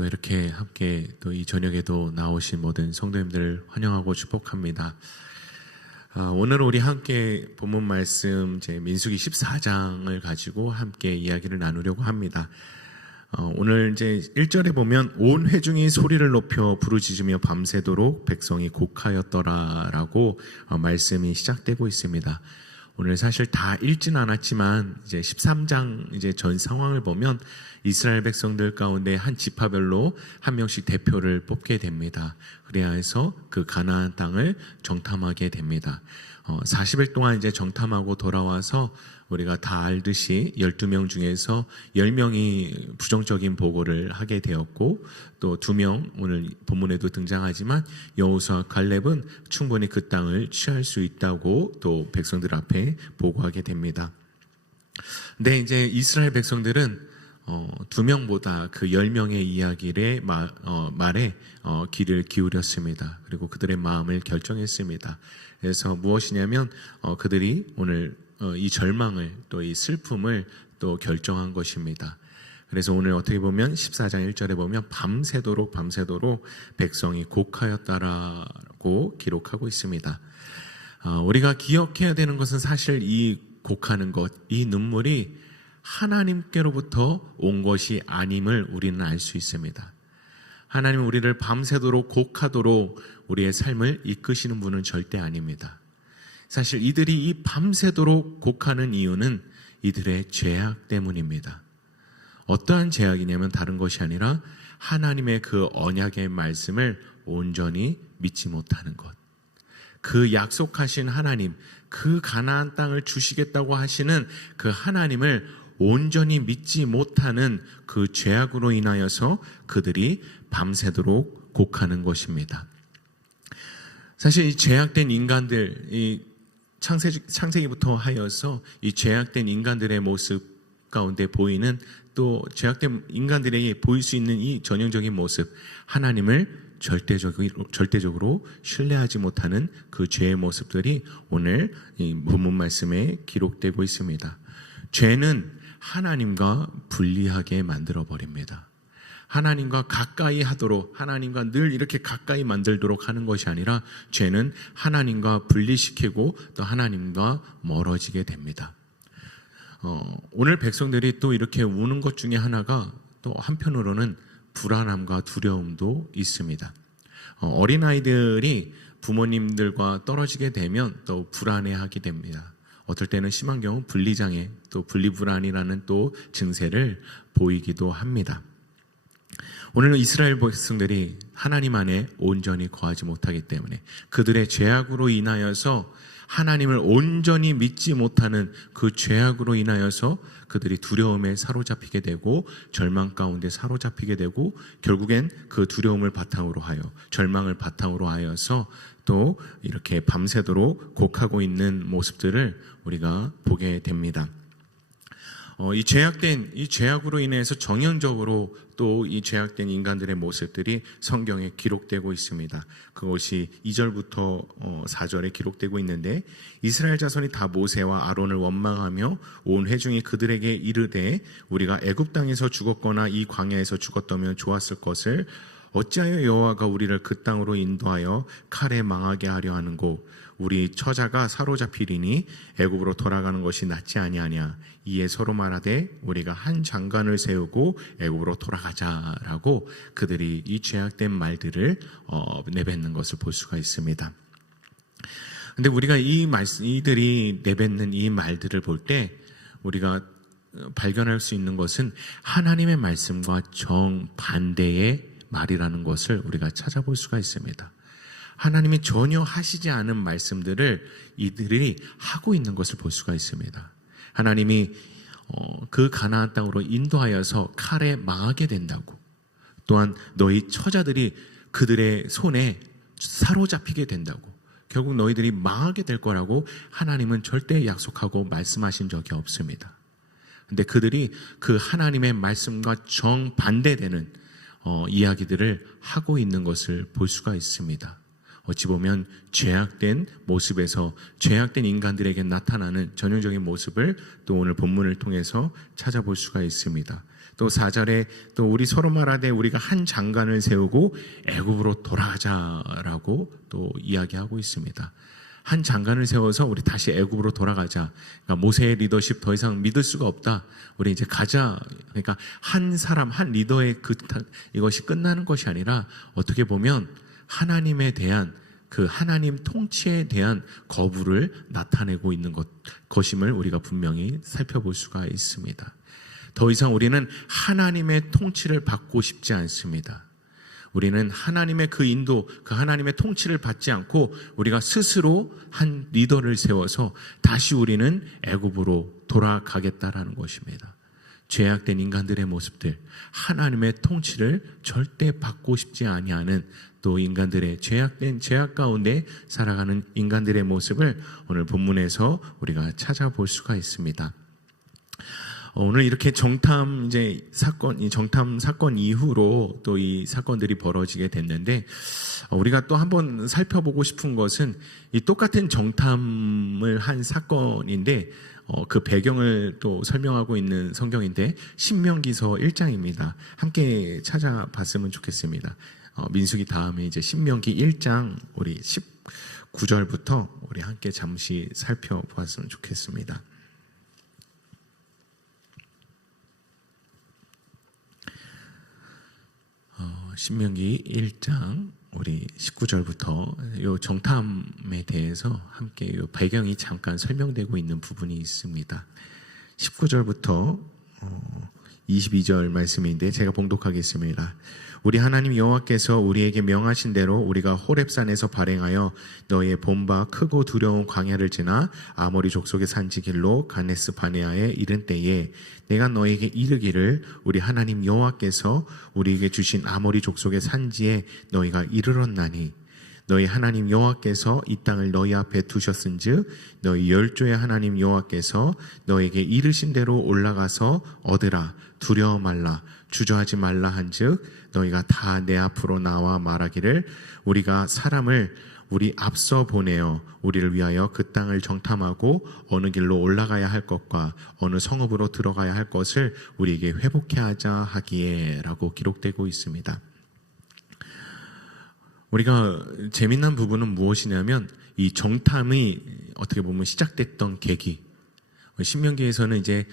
또 이렇게 함께 또 이 저녁에도 나오신 모든 성도님들 환영하고 축복합니다. 오늘 우리 함께 본문 말씀 민수기 14장을 가지고 함께 이야기를 나누려고 합니다. 오늘 이제 1절에 보면 온 회중이 소리를 높여 부르짖으며 밤새도록 백성이 곡하였더라라고 말씀이 시작되고 있습니다. 오늘 사실 다 읽진 않았지만 이제 13장 이제 전 상황을 보면 이스라엘 백성들 가운데 한 지파별로 한 명씩 대표를 뽑게 됩니다. 그래야 해서 그 가나안 땅을 정탐하게 됩니다. 40일 동안 이제 정탐하고 돌아와서 우리가 다 알듯이 12명 중에서 10명이 부정적인 보고를 하게 되었고, 또 2명 오늘 본문에도 등장하지만 여호수아와 칼렙은 충분히 그 땅을 취할 수 있다고 또 백성들 앞에 보고하게 됩니다. 근데 이제 이스라엘 백성들은 2명보다 그 10명의 이야기의 말에 귀를 기울였습니다. 그리고 그들의 마음을 결정했습니다. 그래서 무엇이냐면 그들이 오늘 이 절망을 또 이 슬픔을 또 결정한 것입니다. 그래서 오늘 어떻게 보면 14장 1절에 보면 밤새도록 백성이 곡하였다라고 기록하고 있습니다. 우리가 기억해야 되는 것은 사실 이 곡하는 것, 이 눈물이 하나님께로부터 온 것이 아님을 우리는 알 수 있습니다. 하나님은 우리를 밤새도록 곡하도록 우리의 삶을 이끄시는 분은 절대 아닙니다. 사실 이들이 이 밤새도록 곡하는 이유는 이들의 죄악 때문입니다. 어떠한 죄악이냐면 다른 것이 아니라 하나님의 그 언약의 말씀을 온전히 믿지 못하는 것. 그 약속하신 하나님, 그 가나안 땅을 주시겠다고 하시는 그 하나님을 온전히 믿지 못하는 그 죄악으로 인하여서 그들이 밤새도록 곡하는 것입니다. 사실 이 죄악된 인간들, 이 창세기부터 하여서 이 죄악된 인간들의 모습 가운데 보이는, 또 죄악된 인간들에게 보일 수 있는 이 전형적인 모습, 하나님을 절대적으로 신뢰하지 못하는 그 죄의 모습들이 오늘 이 본문 말씀에 기록되고 있습니다. 죄는 하나님과 분리하게 만들어버립니다. 하나님과 가까이 하도록, 하나님과 늘 이렇게 가까이 만들도록 하는 것이 아니라 죄는 하나님과 분리시키고 또 하나님과 멀어지게 됩니다. 오늘 백성들이 또 이렇게 우는 것 중에 하나가 또 한편으로는 불안함과 두려움도 있습니다. 어린아이들이 부모님들과 떨어지게 되면 또 불안해하게 됩니다. 어떨 때는 심한 경우 분리장애, 또 분리불안이라는 또 증세를 보이기도 합니다. 오늘은 이스라엘 백성들이 하나님 안에 온전히 거하지 못하기 때문에 그들의 죄악으로 인하여서 하나님을 온전히 믿지 못하는 그 죄악으로 인하여서 그들이 두려움에 사로잡히게 되고 절망 가운데 사로잡히게 되고 결국엔 그 두려움을 바탕으로 하여 절망을 바탕으로 하여서 또 이렇게 밤새도록 곡하고 있는 모습들을 우리가 보게 됩니다. 이 죄악으로 인해서 정형적으로 또 이 죄악된 인간들의 모습들이 성경에 기록되고 있습니다. 그것이 2절부터 4절에 기록되고 있는데, 이스라엘 자손이 다 모세와 아론을 원망하며 온 회중이 그들에게 이르되 우리가 애굽 땅에서 죽었거나 이 광야에서 죽었다면 좋았을 것을 어찌하여 여호와가 우리를 그 땅으로 인도하여 칼에 망하게 하려 하는고, 우리 처자가 사로잡히리니 애굽으로 돌아가는 것이 낫지 아니하냐. 이에 서로 말하되 우리가 한 장관을 세우고 애굽으로 돌아가자라고 그들이 이 죄악된 말들을 내뱉는 것을 볼 수가 있습니다. 근데 우리가 이들이 내뱉는 이 말들을 볼 때 우리가 발견할 수 있는 것은 하나님의 말씀과 정반대의 말이라는 것을 우리가 찾아볼 수가 있습니다. 하나님이 전혀 하시지 않은 말씀들을 이들이 하고 있는 것을 볼 수가 있습니다. 하나님이 그 가나안 땅으로 인도하여서 칼에 망하게 된다고, 또한 너희 처자들이 그들의 손에 사로잡히게 된다고, 결국 너희들이 망하게 될 거라고 하나님은 절대 약속하고 말씀하신 적이 없습니다. 근데 그들이 그 하나님의 말씀과 정반대되는 이야기들을 하고 있는 것을 볼 수가 있습니다. 어찌 보면 죄악된 모습에서 죄악된 인간들에게 나타나는 전형적인 모습을 또 오늘 본문을 통해서 찾아볼 수가 있습니다. 또 4절에 또 우리 서로 말하되 우리가 한 장관을 세우고 애굽으로 돌아가자라고 또 이야기하고 있습니다. 한 장관을 세워서 우리 다시 애굽으로 돌아가자. 그러니까 모세의 리더십 더 이상 믿을 수가 없다. 우리 이제 가자. 그러니까 한 사람, 한 리더의 이것이 끝나는 것이 아니라 어떻게 보면 하나님에 대한 그 하나님 통치에 대한 거부를 나타내고 있는 것임을 우리가 분명히 살펴볼 수가 있습니다. 더 이상 우리는 하나님의 통치를 받고 싶지 않습니다. 우리는 하나님의 그 인도, 그 하나님의 통치를 받지 않고 우리가 스스로 한 리더를 세워서 다시 우리는 애굽으로 돌아가겠다라는 것입니다. 죄악된 인간들의 모습들, 하나님의 통치를 절대 받고 싶지 아니하는 또 인간들의 죄악 가운데 살아가는 인간들의 모습을 오늘 본문에서 우리가 찾아볼 수가 있습니다. 오늘 이렇게 정탐 사건 이후로 또 이 사건들이 벌어지게 됐는데, 우리가 또 한번 살펴보고 싶은 것은 이 똑같은 정탐을 한 사건인데 그 배경을 또 설명하고 있는 성경인데 신명기서 1장입니다. 함께 찾아봤으면 좋겠습니다. 민수기 다음에 이제 신명기 1장 우리 19절부터 우리 함께 잠시 살펴보았으면 좋겠습니다. 신명기 1장 우리 19절부터 요 정탐에 대해서 함께 요 배경이 잠깐 설명되고 있는 부분이 있습니다. 19절부터 22절 말씀인데 제가 봉독하겠습니다. 우리 하나님 여호와께서 우리에게 명하신 대로 우리가 호렙산에서 발행하여 너의 본바 크고 두려운 광야를 지나 아모리 족속의 산지 길로 가네스 바네아에 이른 때에 내가 너에게 이르기를 우리 하나님 여호와께서 우리에게 주신 아모리 족속의 산지에 너희가 이르렀나니 너희 하나님 여호와께서 이 땅을 너희 앞에 두셨은즉 너희 열조의 하나님 여호와께서 너에게 이르신 대로 올라가서 얻으라. 두려워 말라. 주저하지 말라 한즉 너희가 다 내 앞으로 나와 말하기를 우리가 사람을 우리 앞서 보내어 우리를 위하여 그 땅을 정탐하고 어느 길로 올라가야 할 것과 어느 성읍으로 들어가야 할 것을 우리에게 회복해 하자 하기에 라고 기록되고 있습니다. 우리가 재미난 부분은 무엇이냐면 이 정탐이 어떻게 보면 시작됐던 계기, 신명기에서는 이제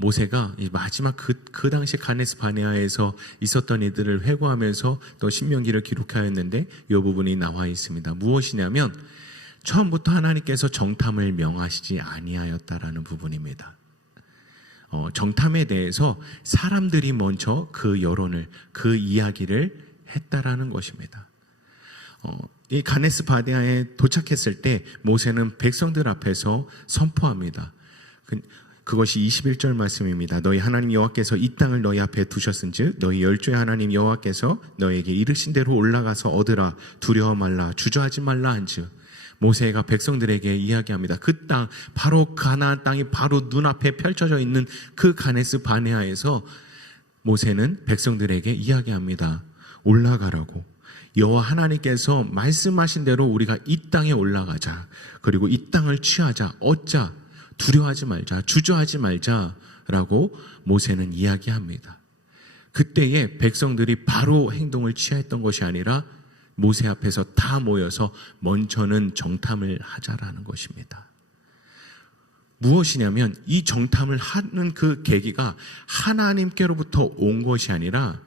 모세가 마지막 그 당시 가네스 바네아에서 있었던 일들을 회고하면서 또 신명기를 기록하였는데 이 부분이 나와 있습니다. 무엇이냐면 처음부터 하나님께서 정탐을 명하시지 아니하였다라는 부분입니다. 정탐에 대해서 사람들이 먼저 그 여론을, 그 이야기를 했다라는 것입니다. 이 가네스 바네아에 도착했을 때 모세는 백성들 앞에서 선포합니다. 그것이 21절 말씀입니다. 너희 하나님 여호와께서 이 땅을 너희 앞에 두셨은즉 너희 열조의 하나님 여호와께서 너에게 이르신 대로 올라가서 얻으라. 두려워 말라. 주저하지 말라 한즉 모세가 백성들에게 이야기합니다. 그 땅, 바로 가나안 땅이 바로 눈앞에 펼쳐져 있는 그 가네스 바네아에서 모세는 백성들에게 이야기합니다. 올라가라고. 여호와 하나님께서 말씀하신 대로 우리가 이 땅에 올라가자. 그리고 이 땅을 취하자. 얻자. 두려워하지 말자. 주저하지 말자라고 모세는 이야기합니다. 그때에 백성들이 바로 행동을 취했던 것이 아니라 모세 앞에서 다 모여서 먼저는 정탐을 하자라는 것입니다. 무엇이냐면 이 정탐을 하는 그 계기가 하나님께로부터 온 것이 아니라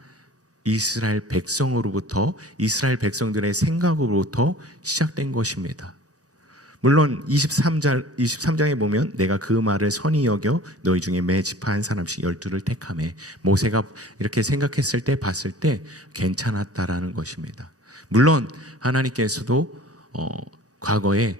이스라엘 백성으로부터, 이스라엘 백성들의 생각으로부터 시작된 것입니다. 물론 23장에 보면 내가 그 말을 선히 여겨 너희 중에 매 지파 한 사람씩 12를 택하매 모세가 이렇게 생각했을 때 봤을 때 괜찮았다라는 것입니다. 물론 하나님께서도 과거에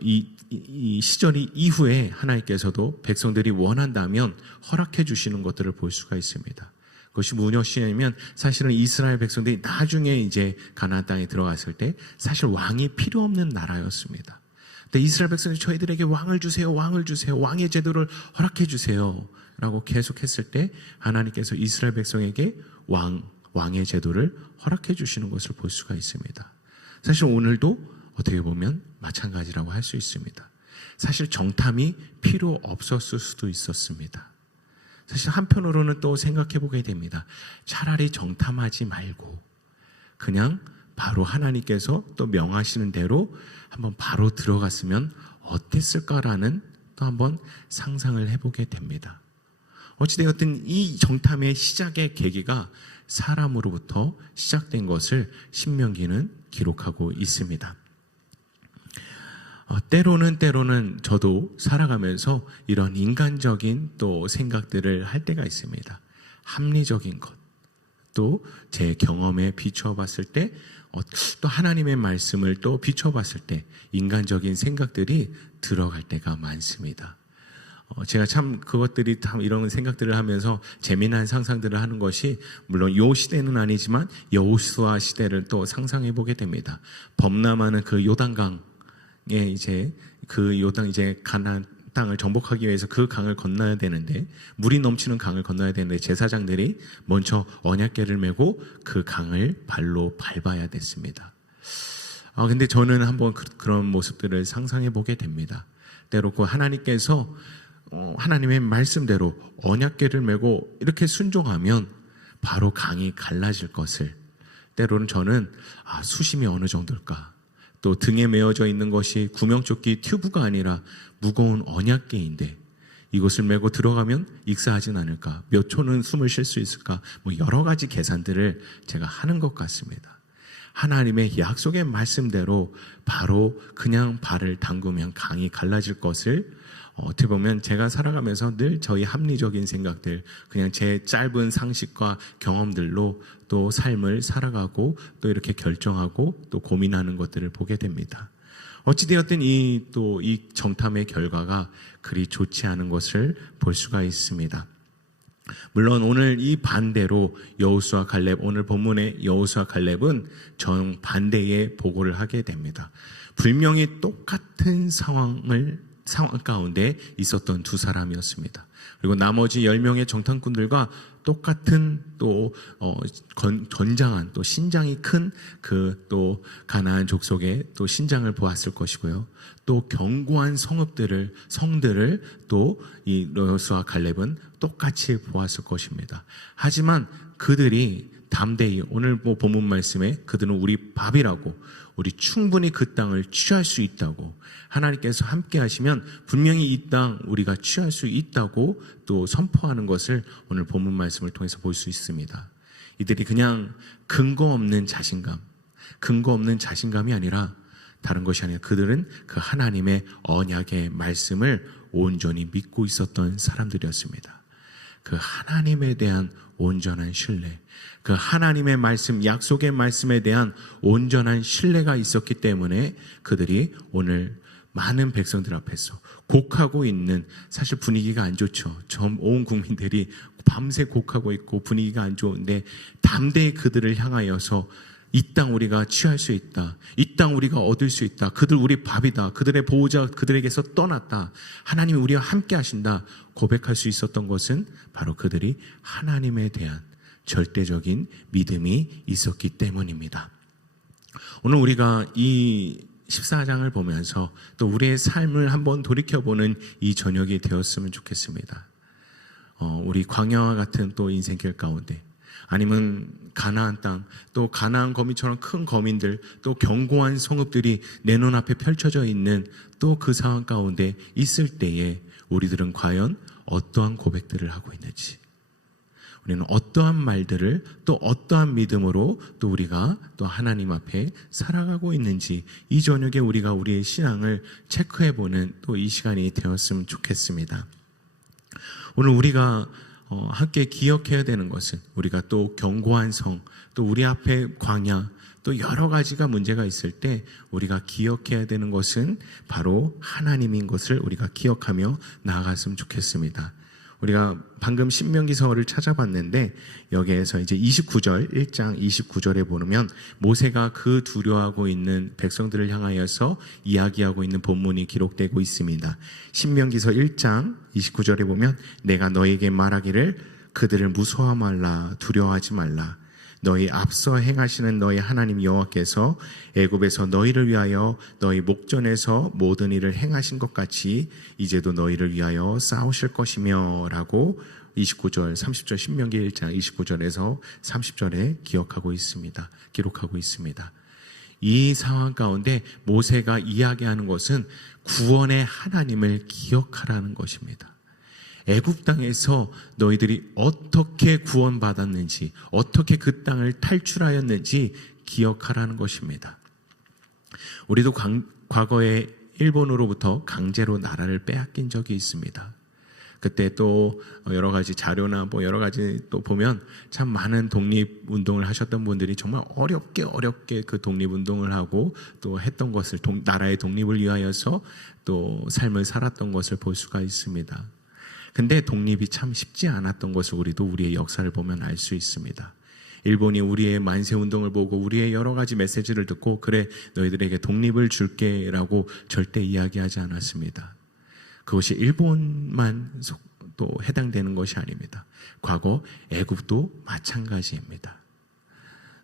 이 시절이 이후에 하나님께서도 백성들이 원한다면 허락해 주시는 것들을 볼 수가 있습니다. 그것이 무엇이냐면 사실은 이스라엘 백성들이 나중에 이제 가나안 땅에 들어갔을 때 사실 왕이 필요 없는 나라였습니다. 근데 이스라엘 백성들이 저희들에게 왕을 주세요, 왕을 주세요, 왕의 제도를 허락해 주세요 라고 계속했을 때 하나님께서 이스라엘 백성에게 왕의 제도를 허락해 주시는 것을 볼 수가 있습니다. 사실 오늘도 어떻게 보면 마찬가지라고 할 수 있습니다. 사실 정탐이 필요 없었을 수도 있었습니다. 사실 한편으로는 또 생각해 보게 됩니다. 차라리 정탐하지 말고 그냥 바로 하나님께서 또 명하시는 대로 한번 바로 들어갔으면 어땠을까라는 또 한번 상상을 해보게 됩니다. 어찌되었든 이 정탐의 시작의 계기가 사람으로부터 시작된 것을 신명기는 기록하고 있습니다. 때로는 저도 살아가면서 이런 인간적인 또 생각들을 할 때가 있습니다. 합리적인 것, 또 제 경험에 비추어 봤을 때, 또 하나님의 말씀을 또 비추어 봤을 때 인간적인 생각들이 들어갈 때가 많습니다. 제가 참 그것들이 참 이런 생각들을 하면서 재미난 상상들을 하는 것이 물론 요 시대는 아니지만 여호수아 시대를 또 상상해 보게 됩니다. 범람하는 그 요단강에 이제 가나안 땅을 정복하기 위해서 그 강을 건너야 되는데, 물이 넘치는 강을 건너야 되는데 제사장들이 먼저 언약궤를 메고 그 강을 발로 밟아야 됐습니다. 근데 저는 한번 그런 모습들을 상상해 보게 됩니다. 때로 그 하나님께서 하나님의 말씀대로 언약궤를 메고 이렇게 순종하면 바로 강이 갈라질 것을, 때로는 저는 수심이 어느 정도일까, 또 등에 메어져 있는 것이 구명조끼 튜브가 아니라 무거운 언약궤인데 이것을 메고 들어가면 익사하진 않을까, 몇 초는 숨을 쉴 수 있을까, 여러 가지 계산들을 제가 하는 것 같습니다. 하나님의 약속의 말씀대로 바로 그냥 발을 담그면 강이 갈라질 것을, 어떻게 보면 제가 살아가면서 늘 저희 합리적인 생각들, 그냥 제 짧은 상식과 경험들로 또 삶을 살아가고 또 이렇게 결정하고 또 고민하는 것들을 보게 됩니다. 어찌되었든 이 정탐의 결과가 그리 좋지 않은 것을 볼 수가 있습니다. 물론 오늘 이 반대로 여호수아 갈렙, 오늘 본문의 여호수아 갈렙은 정반대의 보고를 하게 됩니다. 분명히 똑같은 상황 가운데 있었던 두 사람이었습니다. 그리고 나머지 10명의 정탐꾼들과 똑같은 또 건장한 또 신장이 큰 그 또 가나안 족속의 또 신장을 보았을 것이고요. 또 견고한 성들을 또 이 여호수아 갈렙은 똑같이 보았을 것입니다. 하지만 그들이 담대히 오늘 본문 말씀에 그들은 우리 밥이라고, 우리 충분히 그 땅을 취할 수 있다고, 하나님께서 함께 하시면 분명히 이 땅 우리가 취할 수 있다고 또 선포하는 것을 오늘 본문 말씀을 통해서 볼 수 있습니다. 이들이 그냥 근거 없는 자신감이 아니라 다른 것이 아니라 그들은 그 하나님의 언약의 말씀을 온전히 믿고 있었던 사람들이었습니다. 그 하나님에 대한 온전한 신뢰, 그 하나님의 말씀, 약속의 말씀에 대한 온전한 신뢰가 있었기 때문에 그들이 오늘 많은 백성들 앞에서 곡하고 있는, 사실 분위기가 안 좋죠. 온 국민들이 밤새 곡하고 있고 분위기가 안 좋은데 담대히 그들을 향하여서 이 땅 우리가 취할 수 있다, 이 땅 우리가 얻을 수 있다, 그들 우리 밥이다, 그들의 보호자 그들에게서 떠났다, 하나님이 우리와 함께 하신다 고백할 수 있었던 것은 바로 그들이 하나님에 대한 절대적인 믿음이 있었기 때문입니다. 오늘 우리가 이 14장을 보면서 또 우리의 삶을 한번 돌이켜보는 이 저녁이 되었으면 좋겠습니다. 우리 광야와 같은 또 인생길 가운데, 아니면 가나안 땅, 또 가나안 거민처럼 큰 거민들, 또 견고한 성읍들이 내 눈앞에 펼쳐져 있는 또 그 상황 가운데 있을 때에 우리들은 과연 어떠한 고백들을 하고 있는지, 우리는 어떠한 말들을 또 어떠한 믿음으로 또 우리가 또 하나님 앞에 살아가고 있는지, 이 저녁에 우리가 우리의 신앙을 체크해보는 또 이 시간이 되었으면 좋겠습니다. 오늘 우리가 함께 기억해야 되는 것은, 우리가 또 견고한 성, 또 우리 앞에 광야, 또 여러 가지가 문제가 있을 때 우리가 기억해야 되는 것은 바로 하나님인 것을 우리가 기억하며 나아갔으면 좋겠습니다. 우리가 방금 신명기서를 찾아봤는데 여기에서 이제 29절, 1장 29절에 보면 모세가 그 두려워하고 있는 백성들을 향하여서 이야기하고 있는 본문이 기록되고 있습니다. 신명기서 1장 29절에 보면 내가 너에게 말하기를 그들을 무서워하지 말라, 두려워하지 말라. 너희 앞서 행하시는 너희 하나님 여호와께서 애굽에서 너희를 위하여 너희 목전에서 모든 일을 행하신 것 같이 이제도 너희를 위하여 싸우실 것이며 라고 29절, 30절 신명기 1장 29절에서 30절에 기록하고 있습니다. 이 상황 가운데 모세가 이야기하는 것은 구원의 하나님을 기억하라는 것입니다. 애굽 땅에서 너희들이 어떻게 구원받았는지, 어떻게 그 땅을 탈출하였는지 기억하라는 것입니다. 우리도 과거에 일본으로부터 강제로 나라를 빼앗긴 적이 있습니다. 그때 또 여러 가지 자료나 뭐 여러 가지 또 보면 참 많은 독립운동을 하셨던 분들이 정말 어렵게 그 독립운동을 하고 또 했던 것을 나라의 독립을 위하여서 또 삶을 살았던 것을 볼 수가 있습니다. 근데 독립이 참 쉽지 않았던 것을 우리도 우리의 역사를 보면 알 수 있습니다. 일본이 우리의 만세운동을 보고 우리의 여러 가지 메시지를 듣고 그래 너희들에게 독립을 줄게 라고 절대 이야기하지 않았습니다. 그것이 일본만 또 해당되는 것이 아닙니다. 과거 애굽도 마찬가지입니다.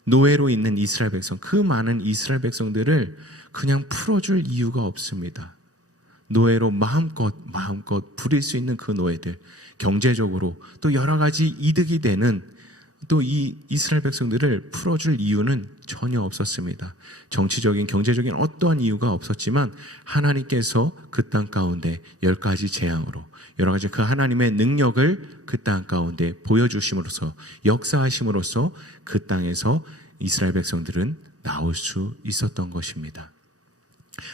노예로 있는 이스라엘 백성, 그 많은 이스라엘 백성들을 그냥 풀어줄 이유가 없습니다. 노예로 마음껏 부릴 수 있는 그 노예들, 경제적으로 또 여러 가지 이득이 되는 또 이 이스라엘 백성들을 풀어줄 이유는 전혀 없었습니다. 정치적인, 경제적인 어떠한 이유가 없었지만 하나님께서 그 땅 가운데 10가지 재앙으로 여러 가지 그 하나님의 능력을 그 땅 가운데 보여주심으로써 역사하심으로써 그 땅에서 이스라엘 백성들은 나올 수 있었던 것입니다.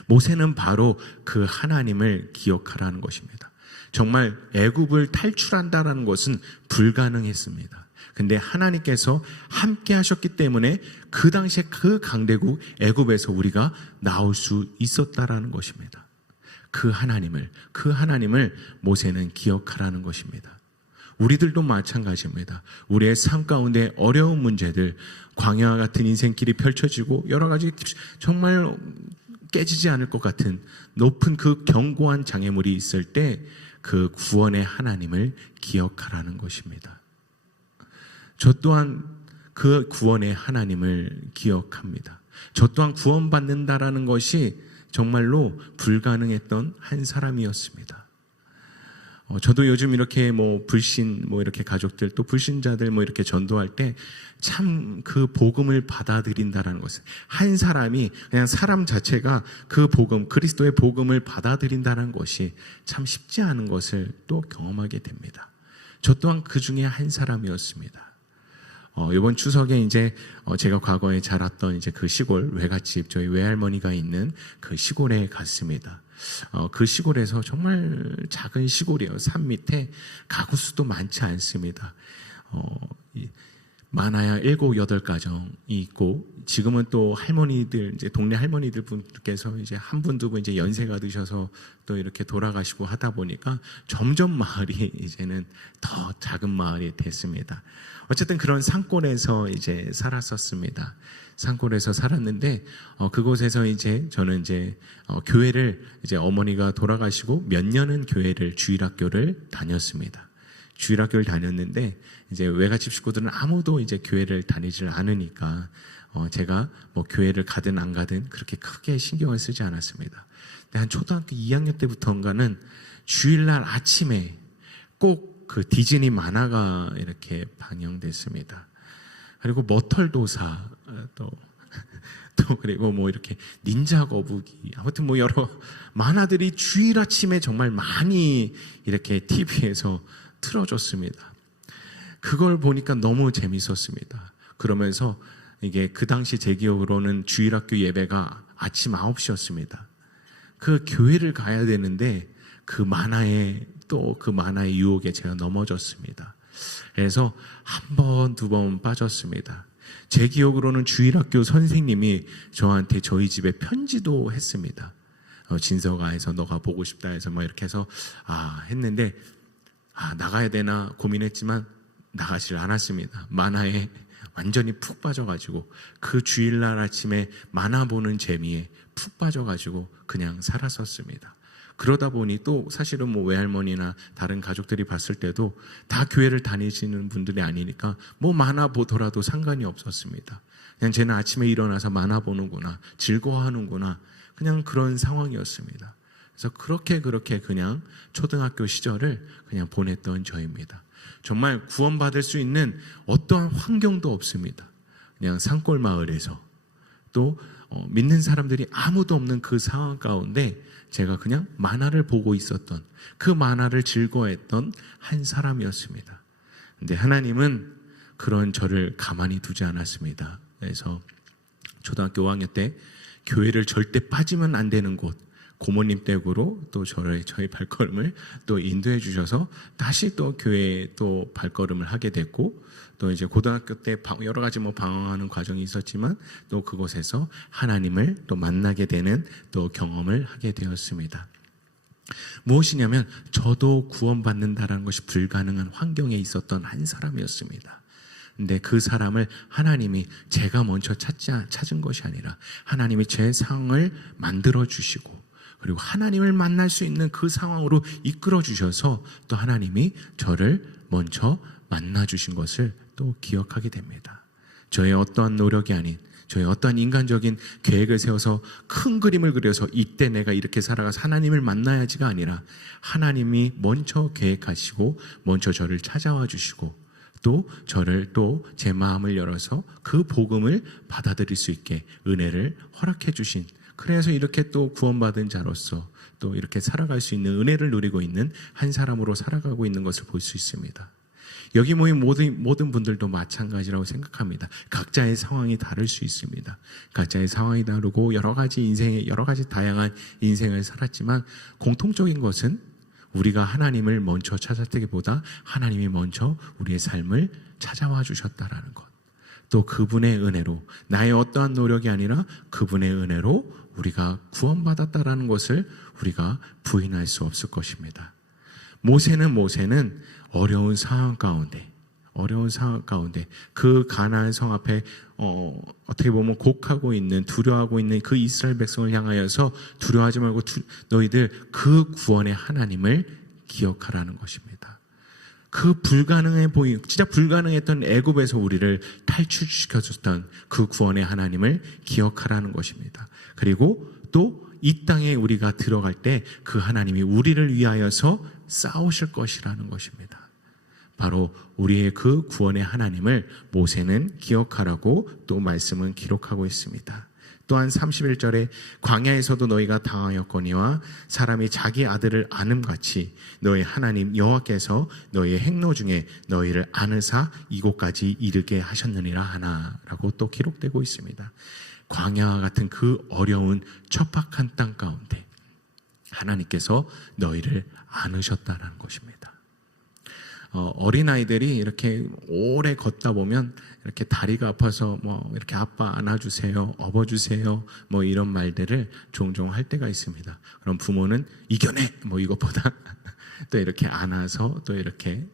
모세는 바로 그 하나님을 기억하라는 것입니다. 정말 애굽을 탈출한다라는 것은 불가능했습니다. 근데 하나님께서 함께 하셨기 때문에 그 당시에 그 강대국 애굽에서 우리가 나올 수 있었다라는 것입니다. 그 하나님을 모세는 기억하라는 것입니다. 우리들도 마찬가지입니다. 우리의 삶 가운데 어려운 문제들, 광야와 같은 인생길이 펼쳐지고 여러 가지 정말 깨지지 않을 것 같은 높은 그 견고한 장애물이 있을 때 그 구원의 하나님을 기억하라는 것입니다. 저 또한 그 구원의 하나님을 기억합니다. 저 또한 구원받는다라는 것이 정말로 불가능했던 한 사람이었습니다. 저도 요즘 이렇게 불신 이렇게 가족들 또 불신자들 이렇게 전도할 때 참 그 복음을 받아들인다라는 것은 한 사람이 그냥 사람 자체가 그 복음, 그리스도의 복음을 받아들인다는 것이 참 쉽지 않은 것을 또 경험하게 됩니다. 저 또한 그 중에 한 사람이었습니다. 이번 추석에 이제 제가 과거에 자랐던 이제 그 시골 외갓집 저희 외할머니가 있는 그 시골에 갔습니다. 그 시골에서 정말 작은 시골이에요. 산 밑에 가구 수도 많지 않습니다. 많아야 7, 8가정이 있고 지금은 또 할머니들 이제 동네 할머니들 분께서 이제 한 분 두 분 이제 연세가 드셔서 또 이렇게 돌아가시고 하다 보니까 점점 마을이 이제는 더 작은 마을이 됐습니다. 어쨌든 그런 산골에서 이제 살았었습니다. 산골에서 살았는데 그곳에서 이제 저는 이제 교회를 이제 어머니가 돌아가시고 몇 년은 교회를 주일학교를 다녔습니다. 주일학교를 다녔는데 이제 외갓집 식구들은 아무도 이제 교회를 다니질 않으니까 제가 교회를 가든 안 가든 그렇게 크게 신경을 쓰지 않았습니다. 근데 한 초등학교 2학년 때부터인가는 주일날 아침에 꼭 그 디즈니 만화가 이렇게 방영됐습니다. 그리고 머털도사 또 그리고 이렇게 닌자 거북이 아무튼 여러 만화들이 주일 아침에 정말 많이 이렇게 TV에서 틀어줬습니다. 그걸 보니까 너무 재밌었습니다. 그러면서 이게 그 당시 제 기억으로는 주일학교 예배가 아침 9시였습니다. 그 교회를 가야 되는데 그 만화의 유혹에 제가 넘어졌습니다. 그래서 한 번, 두 번 빠졌습니다. 제 기억으로는 주일학교 선생님이 저한테 저희 집에 편지도 했습니다. 진서가 해서 너가 보고 싶다 해서 이렇게 해서 했는데 나가야 되나 고민했지만 나가질 않았습니다. 만화에 완전히 푹 빠져가지고 그 주일날 아침에 만화 보는 재미에 푹 빠져가지고 그냥 살았었습니다. 그러다 보니 또 사실은 외할머니나 다른 가족들이 봤을 때도 다 교회를 다니시는 분들이 아니니까 만화 보더라도 상관이 없었습니다. 그냥 쟤는 아침에 일어나서 만화 보는구나, 즐거워하는구나, 그냥 그런 상황이었습니다. 그래서 그렇게 그냥 초등학교 시절을 그냥 보냈던 저입니다. 정말 구원받을 수 있는 어떠한 환경도 없습니다. 그냥 산골 마을에서 또 믿는 사람들이 아무도 없는 그 상황 가운데 제가 그냥 만화를 보고 있었던, 그 만화를 즐거워했던 한 사람이었습니다. 근데 하나님은 그런 저를 가만히 두지 않았습니다. 그래서 초등학교 5학년 때 교회를 절대 빠지면 안 되는 곳, 고모님 댁으로 또 저희 발걸음을 또 인도해 주셔서 다시 또 교회에 또 발걸음을 하게 됐고, 또 이제 고등학교 때 여러 가지 방황하는 과정이 있었지만 또 그곳에서 하나님을 또 만나게 되는 또 경험을 하게 되었습니다. 무엇이냐면 저도 구원받는다라는 것이 불가능한 환경에 있었던 한 사람이었습니다. 근데 그 사람을 하나님이 제가 먼저 찾은 것이 아니라 하나님이 제 상황을 만들어 주시고, 그리고 하나님을 만날 수 있는 그 상황으로 이끌어 주셔서 또 하나님이 저를 먼저 만나 주신 것을 또 기억하게 됩니다. 저의 어떠한 노력이 아닌, 저의 어떠한 인간적인 계획을 세워서 큰 그림을 그려서 이때 내가 이렇게 살아가서 하나님을 만나야지가 아니라 하나님이 먼저 계획하시고 먼저 저를 찾아와 주시고 또 저를 또 제 마음을 열어서 그 복음을 받아들일 수 있게 은혜를 허락해 주신, 그래서 이렇게 또 구원받은 자로서 또 이렇게 살아갈 수 있는 은혜를 누리고 있는 한 사람으로 살아가고 있는 것을 볼 수 있습니다. 여기 모인 모든 분들도 마찬가지라고 생각합니다. 각자의 상황이 다를 수 있습니다. 각자의 상황이 다르고 여러 가지 다양한 인생을 살았지만 공통적인 것은 우리가 하나님을 먼저 찾았다기보다 하나님이 먼저 우리의 삶을 찾아와 주셨다라는 것. 또 그분의 은혜로, 나의 어떠한 노력이 아니라 그분의 은혜로 우리가 구원받았다라는 것을 우리가 부인할 수 없을 것입니다. 모세는 어려운 상황 가운데 그 가나안 성 앞에 어떻게 보면 곡하고 있는, 두려워하고 있는 그 이스라엘 백성을 향하여서 두려워하지 말고 너희들 그 구원의 하나님을 기억하라는 것입니다. 그 진짜 불가능했던 애굽에서 우리를 탈출시켜줬던 그 구원의 하나님을 기억하라는 것입니다. 그리고 또 이 땅에 우리가 들어갈 때 그 하나님이 우리를 위하여서 싸우실 것이라는 것입니다. 바로 우리의 그 구원의 하나님을 모세는 기억하라고 또 말씀은 기록하고 있습니다. 또한 31절에 광야에서도 너희가 당하였거니와 사람이 자기 아들을 아름같이 너희 하나님 여호와께서 너희의 행로 중에 너희를 아느사 이곳까지 이르게 하셨느니라 하나라고 또 기록되고 있습니다. 광야와 같은 그 어려운 척박한 땅 가운데 하나님께서 너희를 안으셨다라는 것입니다. 어린아이들이 이렇게 오래 걷다 보면 이렇게 다리가 아파서 이렇게 아빠 안아주세요, 업어주세요, 이런 말들을 종종 할 때가 있습니다. 그럼 부모는 이겨내! 이것보다 또 이렇게 안아서 또 이렇게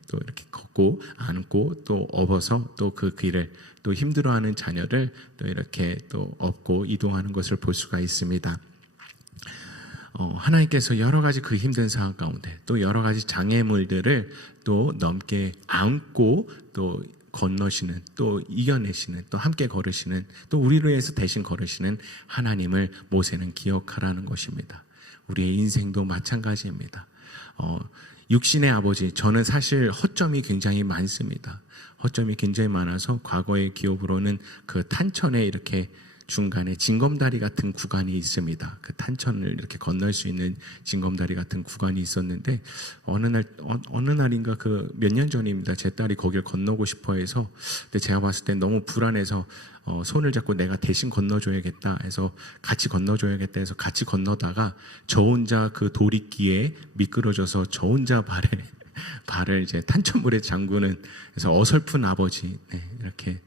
걷고 안고 또 업어서 또 그 길을 또 힘들어하는 자녀를 또 이렇게 또 업고 이동하는 것을 볼 수가 있습니다. 하나님께서 여러 가지 그 힘든 상황 가운데 또 여러 가지 장애물들을 또 넘게 안고 또 건너시는, 또 이겨내시는, 또 함께 걸으시는, 또 우리를 위해서 대신 걸으시는 하나님을 모세는 기억하라는 것입니다. 우리의 인생도 마찬가지입니다. 육신의 아버지, 저는 사실 허점이 굉장히 많습니다. 허점이 굉장히 많아서 과거의 기억으로는 그 탄천에 이렇게 중간에 징검다리 같은 구간이 있습니다. 그 탄천을 이렇게 건널 수 있는 징검다리 같은 구간이 있었는데 어느 날인가 그 몇 년 전입니다. 제 딸이 거길 건너고 싶어 해서, 근데 제가 봤을 때 너무 불안해서 손을 잡고 내가 대신 건너줘야겠다 해서 같이 건너줘야겠다 해서 같이 건너다가 저 혼자 그 도리끼에 미끄러져서 저 혼자 발을 이제 탄천물에 잠그는, 그래서 어설픈 아버지, 이렇게.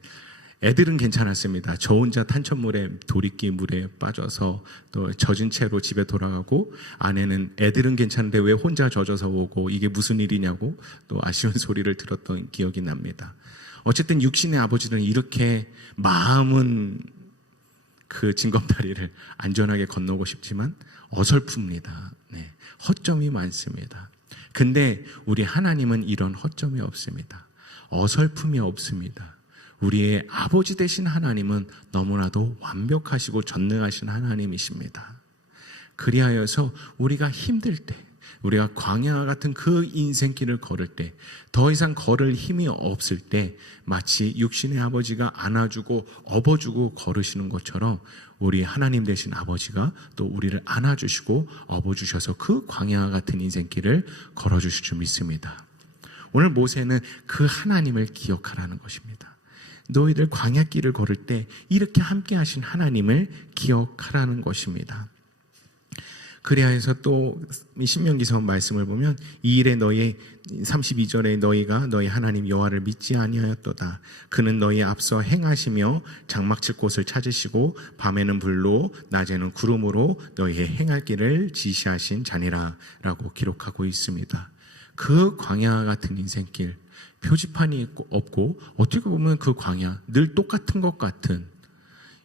애들은 괜찮았습니다. 저 혼자 탄천물에 도리끼 물에 빠져서 또 젖은 채로 집에 돌아가고, 아내는 애들은 괜찮은데 왜 혼자 젖어서 오고 이게 무슨 일이냐고 또 아쉬운 소리를 들었던 기억이 납니다. 어쨌든 육신의 아버지는 이렇게 마음은 그 징검다리를 안전하게 건너고 싶지만 어설픕니다. 허점이 많습니다. 근데 우리 하나님은 이런 허점이 없습니다. 어설픔이 없습니다. 우리의 아버지 되신 하나님은 너무나도 완벽하시고 전능하신 하나님이십니다. 그리하여서 우리가 힘들 때, 우리가 광야와 같은 그 인생길을 걸을 때, 더 이상 걸을 힘이 없을 때 마치 육신의 아버지가 안아주고 업어주고 걸으시는 것처럼 우리 하나님 되신 아버지가 또 우리를 안아주시고 업어주셔서 그 광야와 같은 인생길을 걸어주실 줄 믿습니다. 오늘 모세는 그 하나님을 기억하라는 것입니다. 너희들 광야길을 걸을 때 이렇게 함께 하신 하나님을 기억하라는 것입니다. 그래야 해서 또 신명기서 말씀을 보면 이 일에 너희 32절에 너희가 너희 하나님 여호와를 믿지 아니하였도다. 그는 너희 앞서 행하시며 장막칠 곳을 찾으시고 밤에는 불로 낮에는 구름으로 너희의 행할 길을 지시하신 자니라 라고 기록하고 있습니다. 그 광야 같은 인생길, 표지판이 없고 어떻게 보면 그 광야 늘 똑같은 것 같은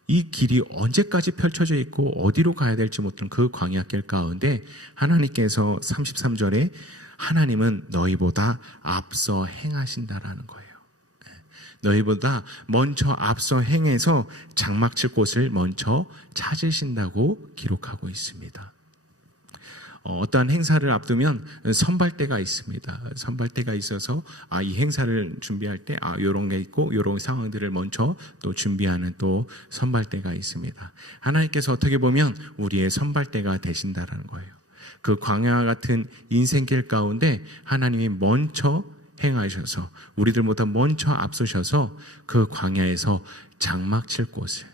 이 길이 언제까지 펼쳐져 있고 어디로 가야 될지 못한 그 광야길 가운데 하나님께서 33절에 하나님은 너희보다 앞서 행하신다라는 거예요. 너희보다 먼저 앞서 행해서 장막칠 곳을 먼저 찾으신다고 기록하고 있습니다. 어떠한 행사를 앞두면 선발대가 있습니다. 선발대가 있어서 이 행사를 준비할 때 이런 게 있고 이런 상황들을 먼저 또 준비하는 또 선발대가 있습니다. 하나님께서 어떻게 보면 우리의 선발대가 되신다라는 거예요. 그 광야와 같은 인생길 가운데 하나님이 먼저 행하셔서 우리들보다 먼저 앞서셔서 그 광야에서 장막칠 곳을,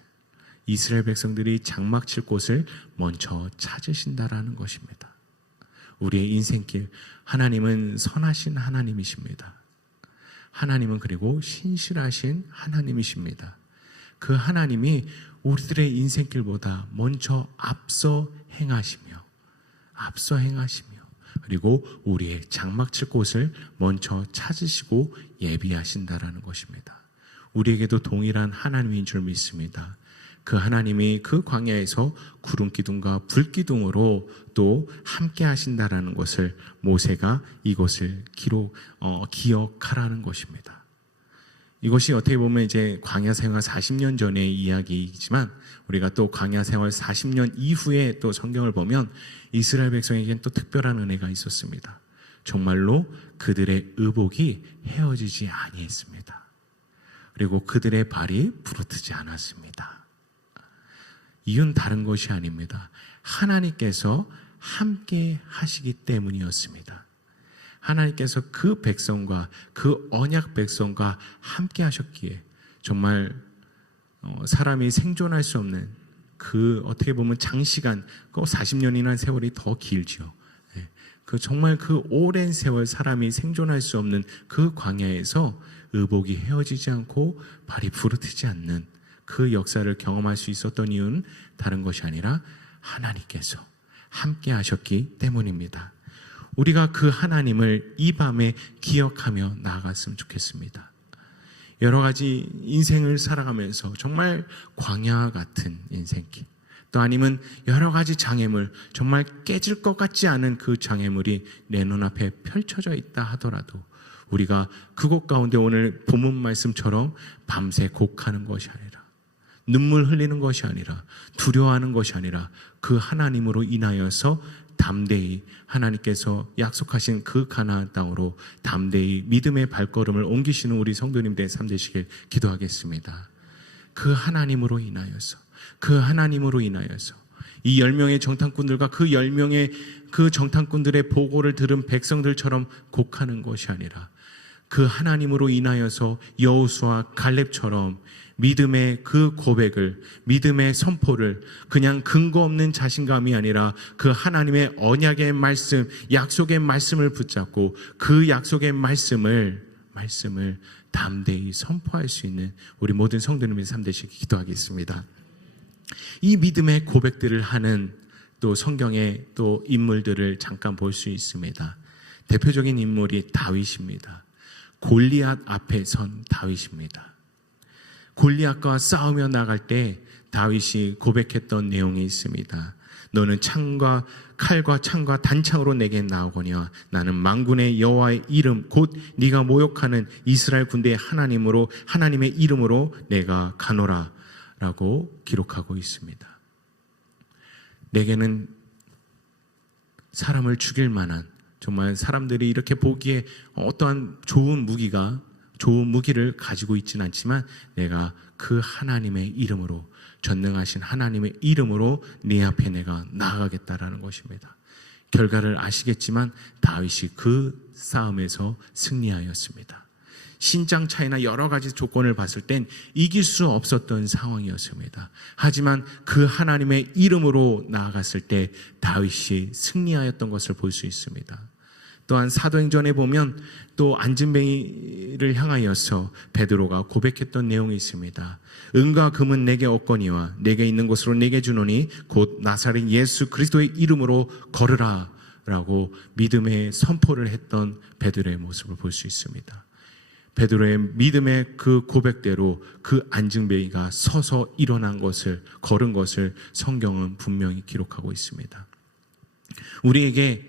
이스라엘 백성들이 장막칠 곳을 먼저 찾으신다라는 것입니다. 우리의 인생길, 하나님은 선하신 하나님이십니다. 하나님은 그리고 신실하신 하나님이십니다. 그 하나님이 우리들의 인생길보다 먼저 앞서 행하시며 그리고 우리의 장막칠 곳을 먼저 찾으시고 예비하신다라는 것입니다. 우리에게도 동일한 하나님인 줄 믿습니다. 그 하나님이 그 광야에서 구름 기둥과 불 기둥으로 또 함께 하신다라는 것을 모세가 이것을 기억하라는 것입니다. 이것이 어떻게 보면 이제 광야 생활 40년 전의 이야기이지만 우리가 또 광야 생활 40년 이후에 또 성경을 보면 이스라엘 백성에게는 또 특별한 은혜가 있었습니다. 정말로 그들의 의복이 헤어지지 아니했습니다. 그리고 그들의 발이 부르트지 않았습니다. 이유는 다른 것이 아닙니다. 하나님께서 함께 하시기 때문이었습니다. 하나님께서 그 백성과 그 언약 백성과 함께 하셨기에 정말 사람이 생존할 수 없는 그 어떻게 보면 장시간 40년이라는 세월이 더 길죠. 그 정말 그 오랜 세월 사람이 생존할 수 없는 그 광야에서 의복이 헤어지지 않고 발이 부르트지 않는 그 역사를 경험할 수 있었던 이유는 다른 것이 아니라 하나님께서 함께 하셨기 때문입니다. 우리가 그 하나님을 이 밤에 기억하며 나아갔으면 좋겠습니다. 여러 가지 인생을 살아가면서 정말 광야 같은 인생길, 또 아니면 여러 가지 장애물, 정말 깨질 것 같지 않은 그 장애물이 내 눈앞에 펼쳐져 있다 하더라도 우리가 그곳 가운데 오늘 본문 말씀처럼 밤새 곡하는 것이 아니라, 눈물 흘리는 것이 아니라, 두려워하는 것이 아니라 그 하나님으로 인하여서 담대히 하나님께서 약속하신 그 가나안 땅으로 담대히 믿음의 발걸음을 옮기시는 우리 성도님들 삶 되시길 기도하겠습니다. 그 하나님으로 인하여서 이 10명의 정탐꾼들과 그 10명의 그 정탐꾼들의 보고를 들은 백성들처럼 곡하는 것이 아니라 그 하나님으로 인하여서 여호수아 갈렙처럼 믿음의 그 고백을, 믿음의 선포를 그냥 근거 없는 자신감이 아니라 그 하나님의 언약의 말씀, 약속의 말씀을 붙잡고 그 약속의 말씀을 담대히 선포할 수 있는 우리 모든 성도님의 삶 되시길 기도하겠습니다. 이 믿음의 고백들을 하는 또 성경의 또 인물들을 잠깐 볼 수 있습니다. 대표적인 인물이 다윗입니다. 골리앗 앞에 선 다윗입니다. 골리앗과 싸우며 나갈 때 다윗이 고백했던 내용이 있습니다. 너는 칼과 창과 단창으로 내게 나오거니와 나는 만군의 여호와의 이름 곧 네가 모욕하는 이스라엘 군대의 하나님의 이름으로 내가 가노라 라고 기록하고 있습니다. 내게는 사람을 죽일 만한, 정말 사람들이 이렇게 보기에 어떠한 좋은 무기를 가지고 있지는 않지만 내가 그 하나님의 이름으로, 전능하신 하나님의 이름으로 네 앞에 내가 나아가겠다라는 것입니다. 결과를 아시겠지만 다윗이 그 싸움에서 승리하였습니다. 신장 차이나 여러 가지 조건을 봤을 땐 이길 수 없었던 상황이었습니다. 하지만 그 하나님의 이름으로 나아갔을 때 다윗이 승리하였던 것을 볼 수 있습니다. 또한 사도행전에 보면 또 안진뱅이를 향하여서 베드로가 고백했던 내용이 있습니다. 은과 금은 내게 없거니와 내게 있는 것으로 내게 주노니 곧 나사렛 예수 그리스도의 이름으로 걸으라 라고 믿음의 선포를 했던 베드로의 모습을 볼 수 있습니다. 베드로의 믿음의 그 고백대로 그 안진뱅이가 서서 걸은 것을 성경은 분명히 기록하고 있습니다. 우리에게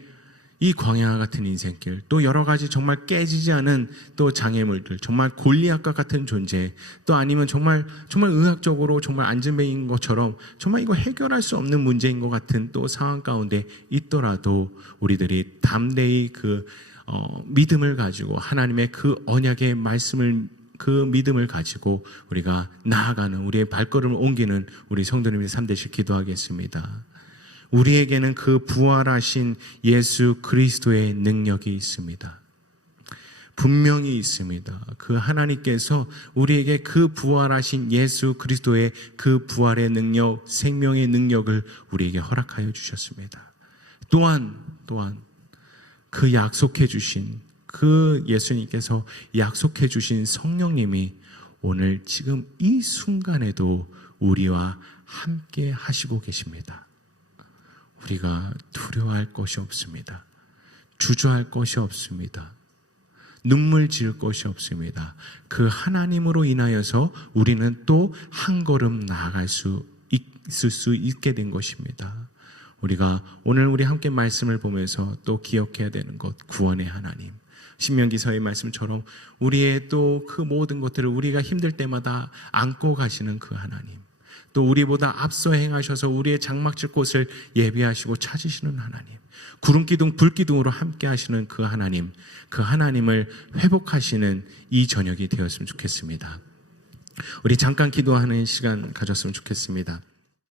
이 광야 같은 인생길, 또 여러 가지 정말 깨지지 않은 또 장애물들, 정말 골리앗과 같은 존재, 또 아니면 정말 의학적으로 정말 안진뱅이인 것처럼 정말 이거 해결할 수 없는 문제인 것 같은 또 상황 가운데 있더라도 우리들이 담대히 그 믿음을 가지고 하나님의 그 언약의 말씀을, 그 믿음을 가지고 우리가 나아가는, 우리의 발걸음을 옮기는 우리 성도님의 삶 되실 기도하겠습니다. 우리에게는 그 부활하신 예수 그리스도의 능력이 있습니다. 분명히 있습니다. 그 하나님께서 우리에게 그 부활하신 예수 그리스도의 그 부활의 능력, 생명의 능력을 우리에게 허락하여 주셨습니다. 또한 그 약속해 주신, 그 예수님께서 약속해 주신 성령님이 오늘 지금 이 순간에도 우리와 함께 하시고 계십니다. 우리가 두려워할 것이 없습니다. 주저할 것이 없습니다. 눈물 지을 것이 없습니다. 그 하나님으로 인하여서 우리는 또 한 걸음 나아갈 수 있을 수 있게 된 것입니다. 우리가 오늘 우리 함께 말씀을 보면서 또 기억해야 되는 것, 구원의 하나님, 신명기서의 말씀처럼 우리의 또 그 모든 것들을 우리가 힘들 때마다 안고 가시는 그 하나님, 또 우리보다 앞서 행하셔서 우리의 장막질 곳을 예비하시고 찾으시는 하나님, 구름기둥 불기둥으로 함께 하시는 그 하나님, 그 하나님을 회복하시는 이 저녁이 되었으면 좋겠습니다. 우리 잠깐 기도하는 시간 가졌으면 좋겠습니다.